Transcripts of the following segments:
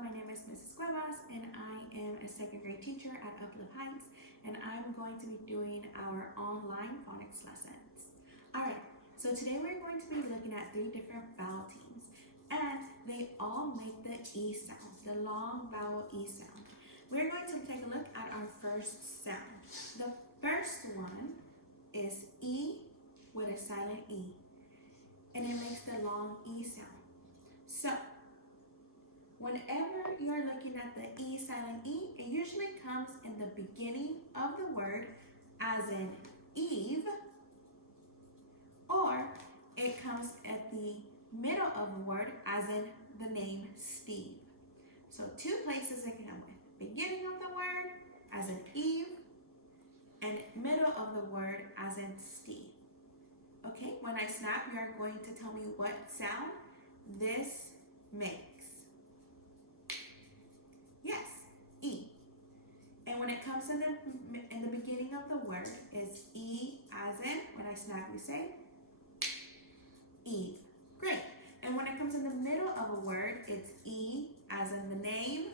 my name is Mrs. Cuevas and I am a second grade teacher at Uplift Heights, and I'm going to be doing our online phonics lessons. Alright, so today we're going to be looking at 3 different vowel teams, and they all make the E sound, the long vowel E sound. We're going to take a look at our first sound. The first one is E with a silent E, and it makes the long E sound. So, whenever you're looking at the E silent E, it usually comes in the beginning of the word, as in Eve, or it comes at the middle of the word, as in the name Steve. So 2 places it can come with: beginning of the word, as in Eve, and middle of the word, as in Steve. Okay, when I snap, you are going to tell me what sound this makes. Yes, E. And when it comes in the beginning of the word, it's E as in, when I snap, you say Eve. Great. And when it comes in the middle of a word, it's E as in the name.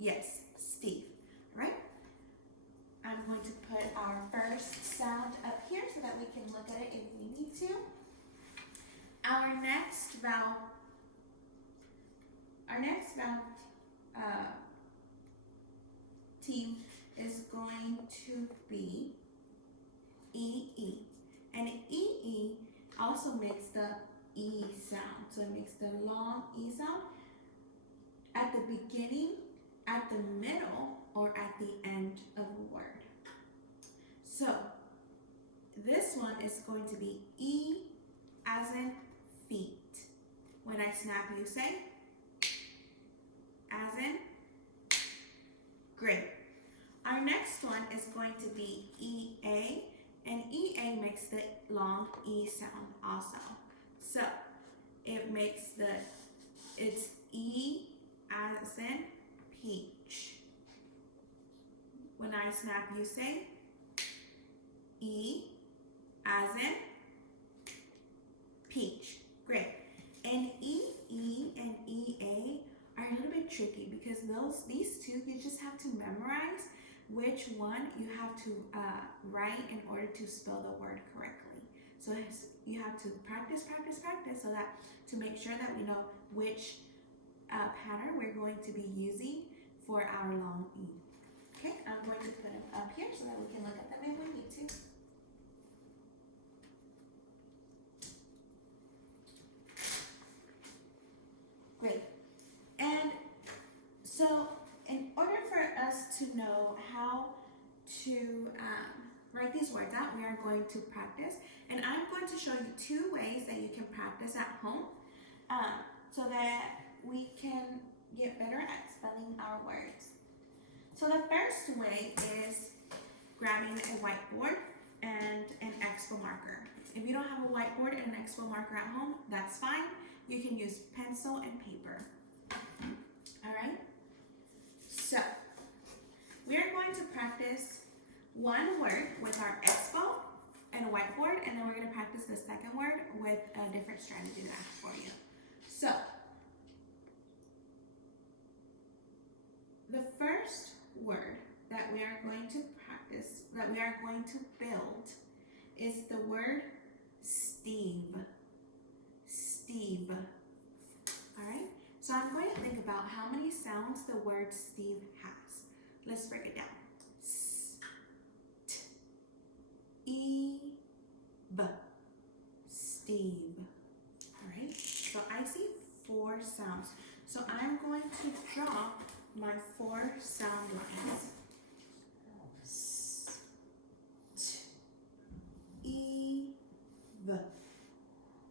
Yes, Steve. All right? I'm going to put our first sound up here so that we can look at it if we need to. Our next vowel team is going to be E-E. And E-E also makes the E sound. So it makes the long E sound at the beginning, at the middle, or at the end of a word. So this one is going to be E as in feet. When I snap, you say as in. Great. Our next one is going to be E-A, and E-A makes the long E sound also. So it makes it's E as in peach. When I snap, you say E as in peach. Great. And E-E and E-A are a little bit tricky because these 2 you just have to memorize which one you have to write in order to spell the word correctly. So you have to practice so that to make sure that we know which pattern we're going to be using for our long E. Okay, I'm going to put them up here so that we can look at them if we need to. Great. And so in order for us to know how to write these words out, we are going to practice. And I'm going to show you 2 ways that you can practice at home so that we can get better at spelling our words. So the first way is grabbing a whiteboard and an expo marker. If you don't have a whiteboard and an expo marker at home, that's fine. You can use pencil and paper. All right? So, we are going to practice one word with our expo and a whiteboard, and then we're going to practice the second word with a different strategy that I have for you. So, the first word that we are going to practice, that we are going to build, is the word Steve. Steve. All right? So I'm going to think about how many sounds the word Steve has. Let's break it down. S-T-E-V. Steve. All right? So I see 4 sounds. So I'm going to draw my 4 sound lines. S-T-E-V.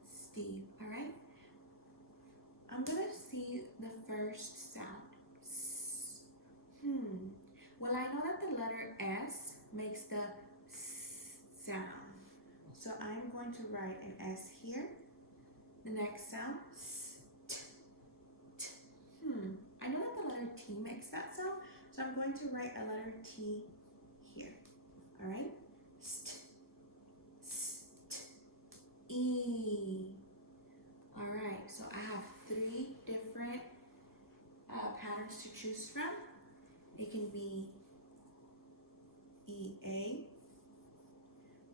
Steve. All right? I'm going to see the first sound. S. Well, I know that the letter S makes the S sound. So I'm going to write an S here. The next sound, S, T, T. I know that the letter T makes that sound, so I'm going to write a letter T here. All right? St, st, E. All right, so I have 3 different to choose from. It can be EA,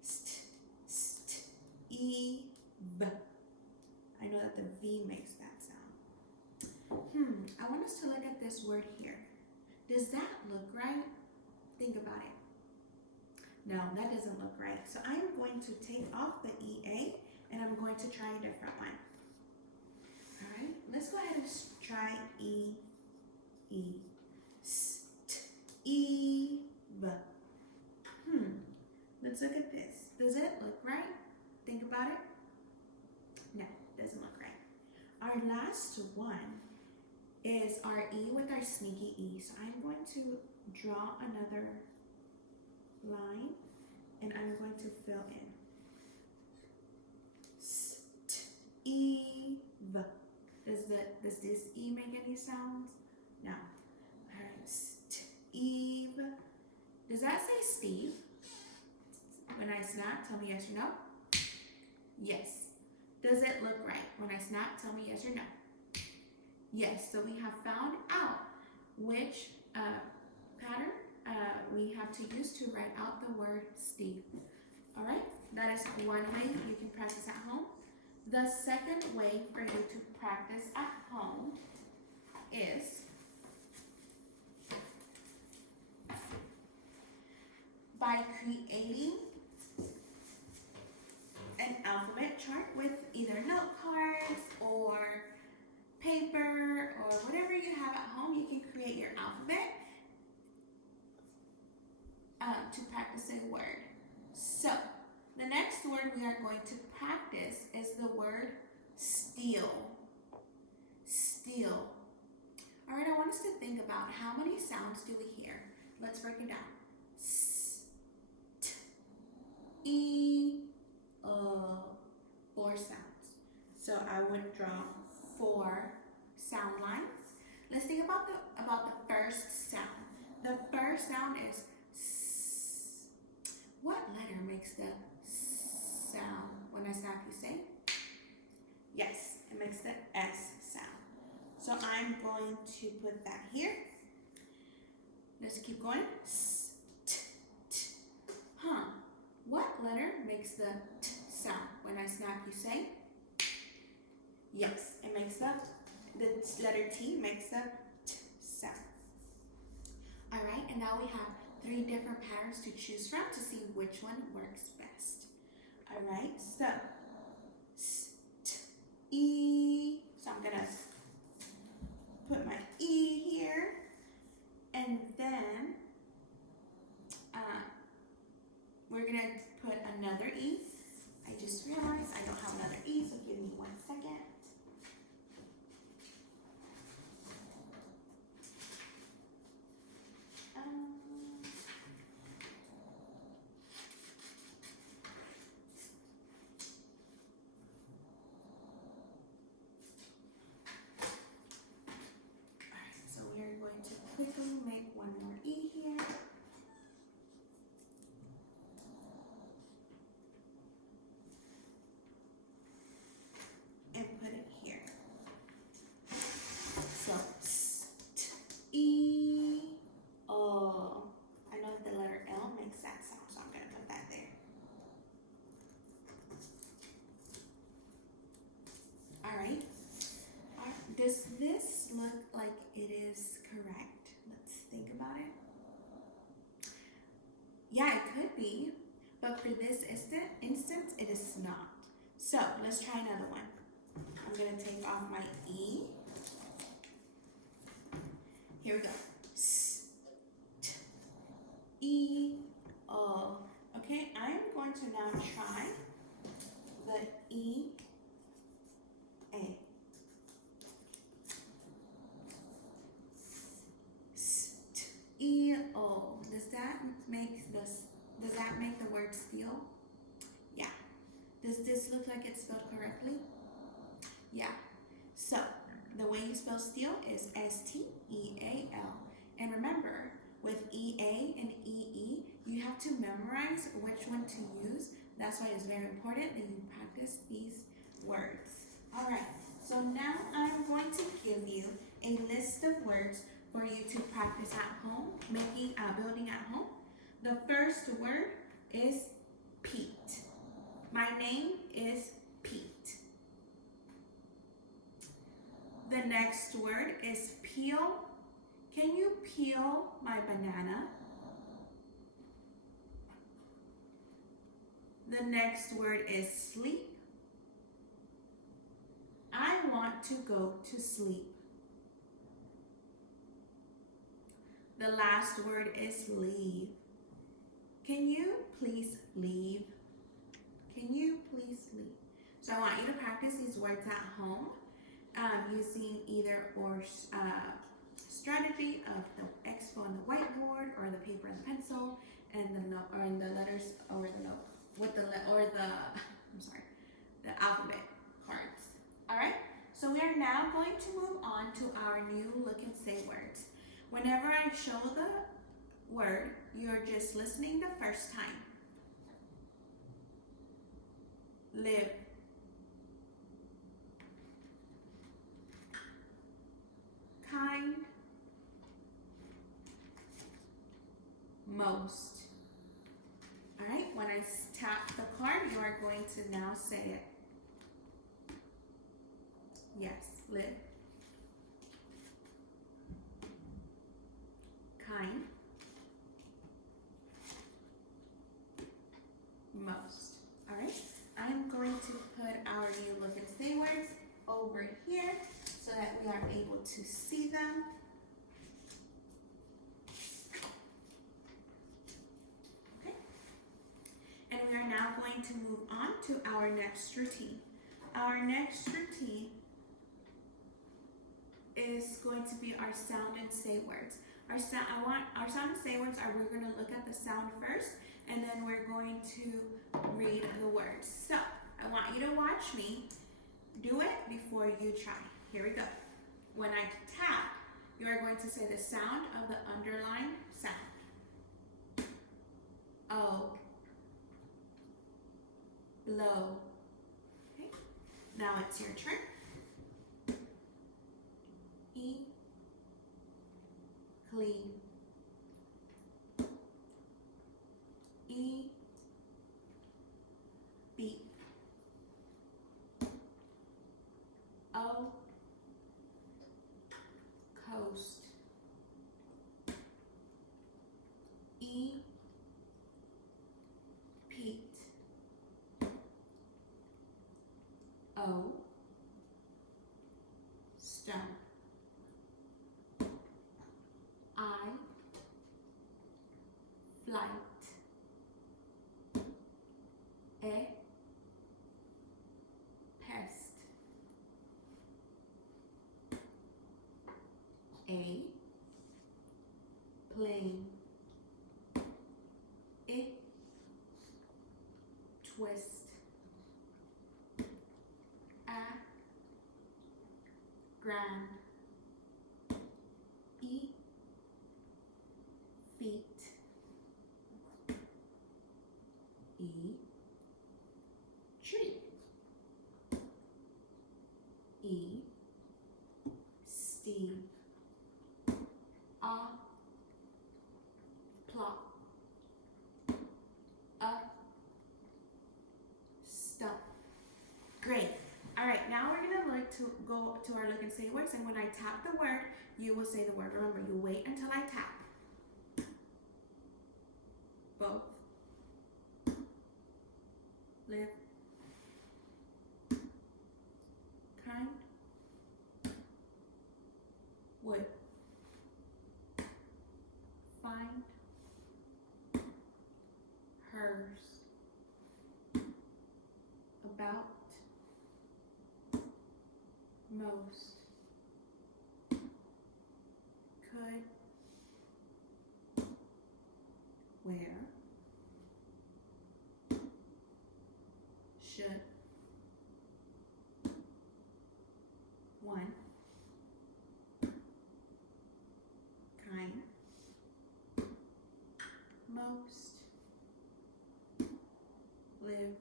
st, st, E, B. I know that the V makes that sound. I want us to look at this word here. Does that look right? Think about it. No, that doesn't look right. So I'm going to take off the EA and I'm going to try a different one. All right, let's go ahead and try E, E, st, E, B. Let's look at this. Does it look right? Think about it. No, doesn't look right. Our last one is our E with our sneaky E. So I'm going to draw another line and I'm going to fill in. St, E, V. Does this E make any sounds? No. All right, st, E, V. Does that say Steve? When I snap, tell me yes or no. Yes. Does it look right? When I snap, tell me yes or no. Yes, so we have found out which pattern we have to use to write out the word Steve. All right, that is one way you can practice at home. The second way for you to practice at home is by creating an alphabet chart with either note cards or paper or whatever you have at home. You can create your alphabet to practice a word. So the next word we are going to practice is the word steal. Steal. All right, I want us to think about how many sounds do we hear. Let's break it down. S, t, E, 4 sounds. So I would draw 4 sound lines. Let's think about the first sound. The first sound is S. What letter makes the S sound? When I snap, you say? Yes, it makes the S sound. So I'm going to put that here. Let's keep going. S, t, t. What letter makes the T sound? When I snap, you say? Yes, it makes the letter T makes the T sound. All right, and now we have 3 different patterns to choose from to see which one works best. All right, so S, T, E. So I'm gonna put my E here, and then we're gonna put another E. I just realized I don't have another E, so give me 1 second. Alright, so we are going to quickly make 1 more E here. And put it here. So, S, T, E, O. I know the letter L makes that sound, so I'm going to put that there. All right. Does this look like it is correct? Let's think about it. Yeah, it could be, but for this instance, it is not. So let's try another one. I'm going to take off my E. Here we go. S, T, E, O. Okay, I'm going to now try the E, A. S, T, E, O. Does that make the word steal? Yeah. Does this look like it's spelled correctly? Yeah. So the way you spell steal is S-T-E-A-L. And remember, with E-A and E-E, you have to memorize which one to use. That's why it's very important that you practice these words. All right, so now I'm going to give you a list of words for you to practice at home, building at home. The first word is Pete. My name is Pete. The next word is peel. Can you peel my banana? The next word is sleep. I want to go to sleep. The last word is leave. Can you please leave? Can you please leave? So I want you to practice these words at home using either or strategy of the expo on the whiteboard or the paper and the pencil and the note or in the letters or the note with the alphabet cards. All right. So we are now going to move on to our new look and say words. Whenever I show the word, you're just listening the first time. Live. Kind. Most. All right, when I tap the card, you are going to now say it. Yes, live. Kind. Most. All right, I'm going to put our new look and say words over here so that we are able to see them. Okay. And we are now going to move on to our next routine. Our next routine is going to be our sound and say words. Our sound and say words are we're going to look at the sound first and then we're going to read the words. So I want you to watch me do it before you try. Here we go. When I tap, you are going to say the sound of the underlined sound. O. Blow. Okay. Now it's your turn. E. Clean. E. Beep. O. Coast. E. Pete. O. Stone. I. Flight. E. Pest. A. Plane. I. Twist. A. Grand. E. Feet. E. Tree. E. Steve. A. Plot. A. Stump. Great. All right, now we're gonna go to our look and say words, and when I tap the word, you will say the word. Remember, you wait until I tap. Both. Live. Kind. Would. Find. Hers. About. Most. Could. Where. Should. One. Kind. Most. Live.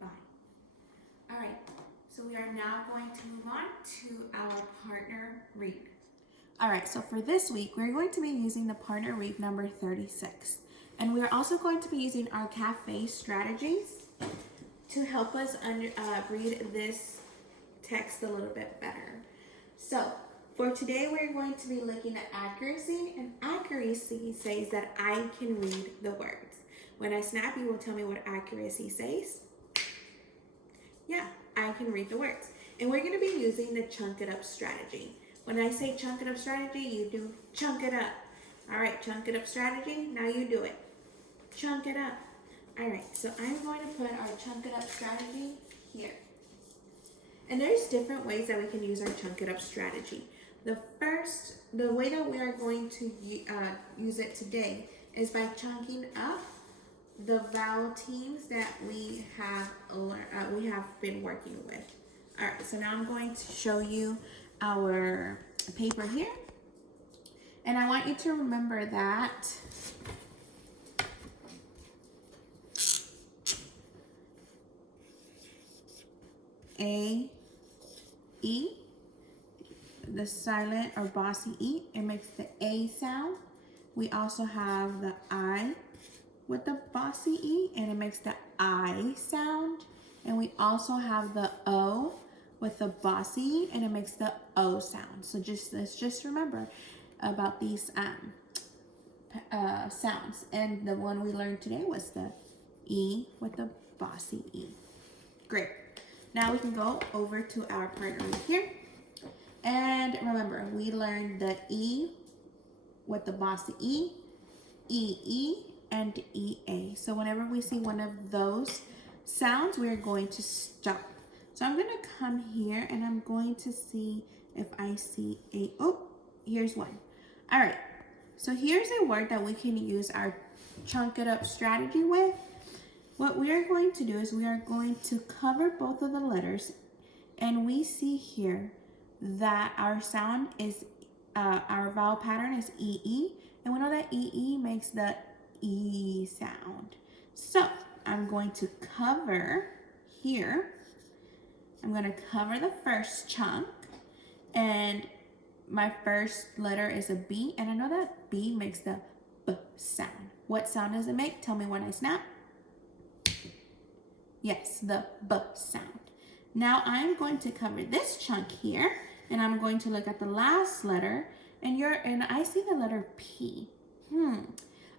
By. All right, so we are now going to move on to our partner read. All right, so for this week, we're going to be using the partner read number 36. And we're also going to be using our cafe strategies to help us read this text a little bit better. So for today, we're going to be looking at accuracy, and accuracy says that I can read the words. When I snap, you will tell me what accuracy says. Yeah, I can read the words. And we're going to be using the chunk it up strategy. When I say chunk it up strategy, you do chunk it up. All right, chunk it up strategy, now you do it. Chunk it up. All right, so I'm going to put our chunk it up strategy here. And there's different ways that we can use our chunk it up strategy. The way that we are going to use it today is by chunking up the vowel teams that we have been working with. All right, so now I'm going to show you our paper here. And I want you to remember that A, E, the silent or bossy E, it makes the A sound. We also have the I with the bossy E, and it makes the I sound. And we also have the O with the bossy E, and it makes the O sound. So let's just remember about these sounds. And the one we learned today was the E with the bossy E. Great. Now we can go over to our partner right here. And remember, we learned the E with the bossy E, E, and EA. So whenever we see one of those sounds, we're going to stop. So I'm going to come here and I'm going to see if I see here's one. All right. So here's a word that we can use our chunk it up strategy with. What we are going to do is we are going to cover both of the letters, and we see here that our sound is, our vowel pattern is EE, and we know that EE makes the E sound. So I'm going to cover here. I'm going to cover the first chunk, and my first letter is a B, and I know that B makes the B sound. What sound does it make? Tell me when I snap. Yes, the B sound. Now I'm going to cover this chunk here, and I'm going to look at the last letter, and I see the letter P.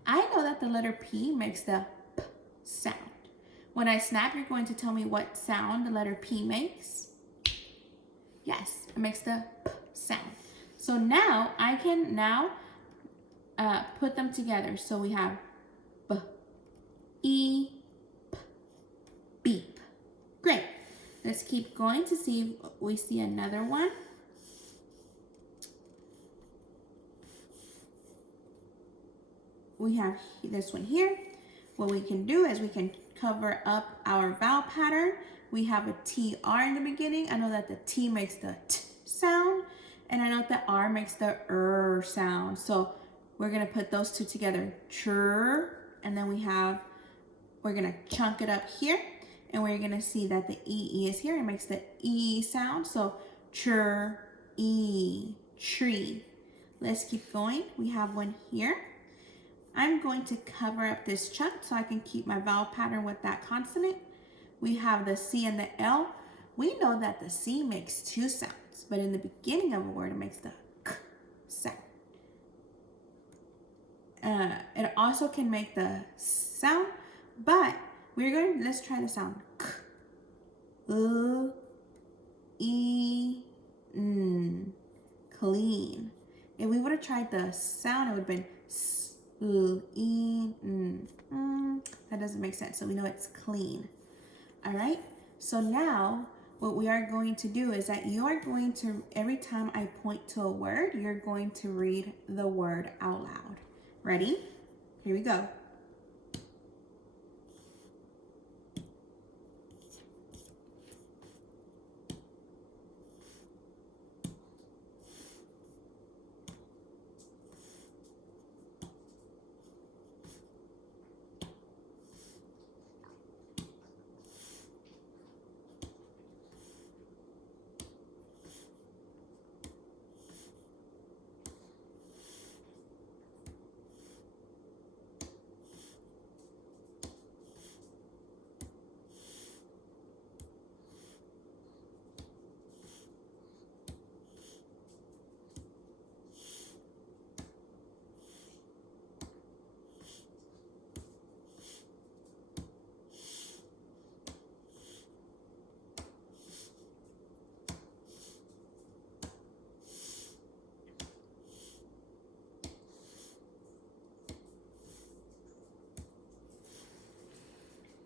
I know that the letter P makes the P sound. When I snap, you're going to tell me what sound the letter P makes. Yes, it makes the P sound. So now I can put them together. So we have B, E, P, beep. Great. Let's keep going to see if we see another one. We have this one here. What we can do is we can cover up our vowel pattern. We have a TR in the beginning. I know that the T makes the T sound, and I know that the R makes the sound. So we're gonna put those two together, chur, and then we're gonna chunk it up here, and we're gonna see that the EE is here. It makes the E sound, so chur, E, tree. Let's keep going. We have one here. I'm going to cover up this chunk so I can keep my vowel pattern with that consonant. We have the C and the L. We know that the C makes two sounds, but in the beginning of a word, it makes the K sound. It also can make the sound, but let's try the sound. K, E, N, clean. If we would have tried the sound, it would have been S, E, N. That doesn't make sense, so we know it's clean. All right, so now what we are going to do is that you are going to, every time I point to a word, you're going to read the word out loud. Ready? Here we go.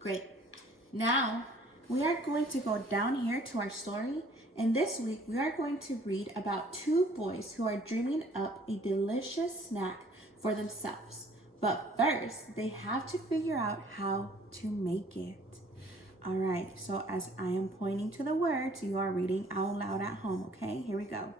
Great. Now, we are going to go down here to our story. And this week, we are going to read about two boys who are dreaming up a delicious snack for themselves. But first, they have to figure out how to make it. All right, so as I am pointing to the words, you are reading out loud at home, okay? Here we go.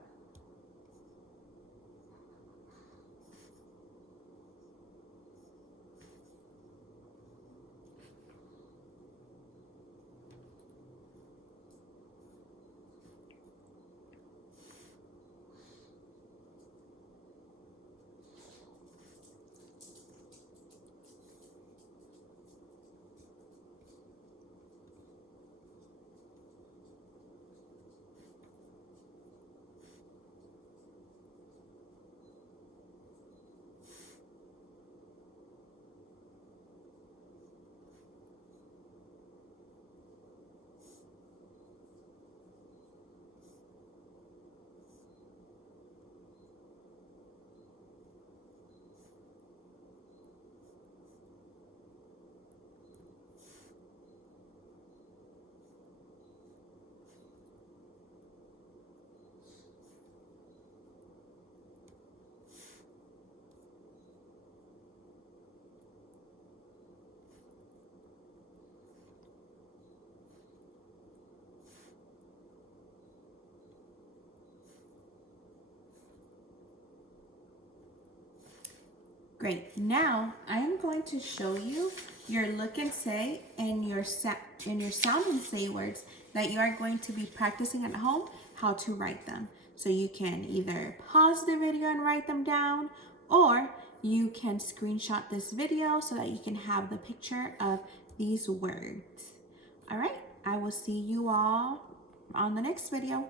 Great. Now I am going to show you your look and say and your sound and say words that you are going to be practicing at home how to write them. So you can either pause the video and write them down, or you can screenshot this video so that you can have the picture of these words. All right, I will see you all on the next video.